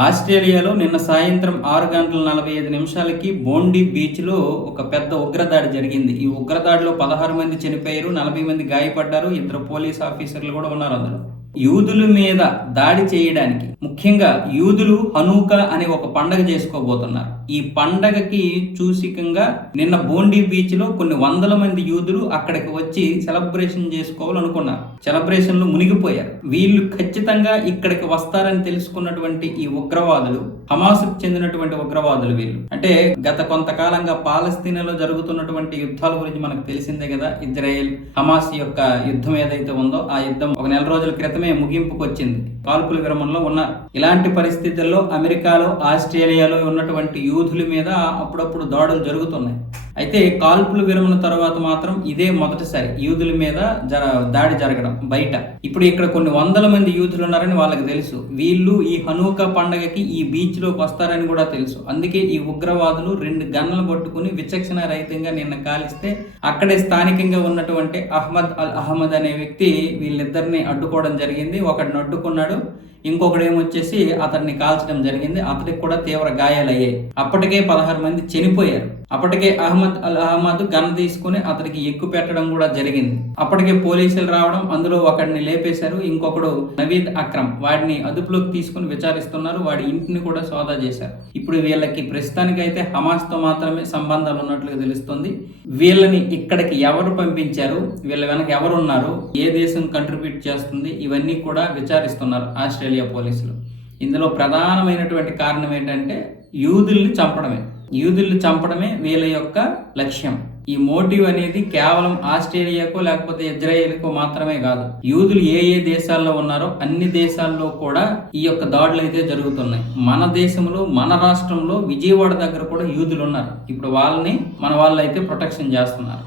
ఆస్ట్రేలియాలో నిన్న సాయంత్రం 6:45 బోండి బీచ్లో ఒక పెద్ద ఉగ్రదాడి జరిగింది. ఈ ఉగ్రదాడిలో 16 మంది చనిపోయారు, 40 మంది గాయపడ్డారు, 2 పోలీస్ ఆఫీసర్లు కూడా ఉన్నారు అందులో. యూదుల మీద దాడి చేయడానికి, ముఖ్యంగా యూదులు హనూకా అనే ఒక పండగ చేసుకోబోతున్నారు. ఈ పండగకి సూచికంగా నిన్న బోండి బీచ్ లో కొన్ని వందల మంది యూదులు అక్కడికి వచ్చి సెలబ్రేషన్ చేసుకోవాలనుకున్నారు. సెలబ్రేషన్ లో మునిగిపోయారు. వీళ్ళు ఖచ్చితంగా ఇక్కడికి వస్తారని తెలుసుకున్నటువంటి ఈ ఉగ్రవాదులు, హమాస్కు చెందినటువంటి ఉగ్రవాదులు వీళ్ళు, అంటే గత కొంతకాలంగా పాలస్తీనాలో జరుగుతున్నటువంటి యుద్ధాల గురించి మనకు తెలిసిందే కదా. ఇజ్రాయెల్ హమాస్ యొక్క యుద్ధం ఏదైతే ఉందో ఆ యుద్ధం ఒక నెల రోజుల క్రితమే ముగింపుకు వచ్చింది. కాల్పుల విరమణలో ఉన్నారు. ఇలాంటి పరిస్థితుల్లో అమెరికాలో, ఆస్ట్రేలియాలో ఉన్నటువంటి యూదుల మీద అప్పుడప్పుడు దాడులు జరుగుతున్నాయి. అయితే కాల్పుల విరమణ తర్వాత మాత్రం ఇదే మొదటిసారి యూదుల మీద దాడి జరగడం బయట. ఇప్పుడు ఇక్కడ కొన్ని వందల మంది యూదులు ఉన్నారని వాళ్ళకి తెలుసు. వీళ్ళు ఈ హనూకా పండగకి ఈ బీచ్ లోకి వస్తారని కూడా తెలుసు. అందుకే ఈ ఉగ్రవాదులు 2 గన్నులు పట్టుకుని విచక్షణ రహితంగా నిన్న కాలిస్తే అక్కడే స్థానికంగా ఉన్నటువంటి అహ్మద్ అల్ అహ్మద్ అనే వ్యక్తి వీళ్ళిద్దరిని అడ్డుకోవడం జరిగింది. ఒకడిని అడ్డుకున్నాడు, ఇంకొకడు ఏమొచ్చేసి అతన్ని కాల్చడం జరిగింది. అతడికి కూడా తీవ్ర గాయాలయ్యాయి. అప్పటికే 16 మంది చనిపోయారు. అప్పటికే అహ్మద్ అల్ అహ్మద్ గన్ తీసుకుని అతడికి ఎక్కువ పెట్టడం కూడా జరిగింది. అప్పటికే పోలీసులు రావడం, అందులో ఒకడిని లేపేశారు. ఇంకొకడు నవీద్ అక్రమ్, వాడిని అదుపులోకి తీసుకుని విచారిస్తున్నారు. వాడి ఇంటిని కూడా సోదా చేశారు. ఇప్పుడు వీళ్ళకి ప్రస్తుతానికైతే హమాస్ తో మాత్రమే సంబంధాలు ఉన్నట్లుగా తెలుస్తుంది. వీళ్ళని ఇక్కడికి ఎవరు పంపించారు, వీళ్ళ వెనక ఎవరున్నారు, ఏ దేశం కంట్రిబ్యూట్ చేస్తుంది, ఇవన్నీ కూడా విచారిస్తున్నారు ఆస్ట్రేలియా పోలీసులు. ఇందులో ప్రధానమైనటువంటి కారణం ఏంటంటే యూదుల్ని చంపడమే వీళ్ళ యొక్క లక్ష్యం. ఈ మోటివ్ అనేది కేవలం ఆస్ట్రేలియాకో లేకపోతే ఇజ్రాయెల్కో మాత్రమే కాదు. యూదులు ఏ దేశాల్లో ఉన్నారో అన్ని దేశాల్లో కూడా ఈ యొక్క దాడులు అయితే జరుగుతున్నాయి. మన దేశంలో, మన రాష్ట్రంలో విజయవాడ దగ్గర కూడా యూదులు ఉన్నారు. ఇప్పుడు వాళ్ళని మన వాళ్ళు అయితే ప్రొటెక్షన్ చేస్తున్నారు.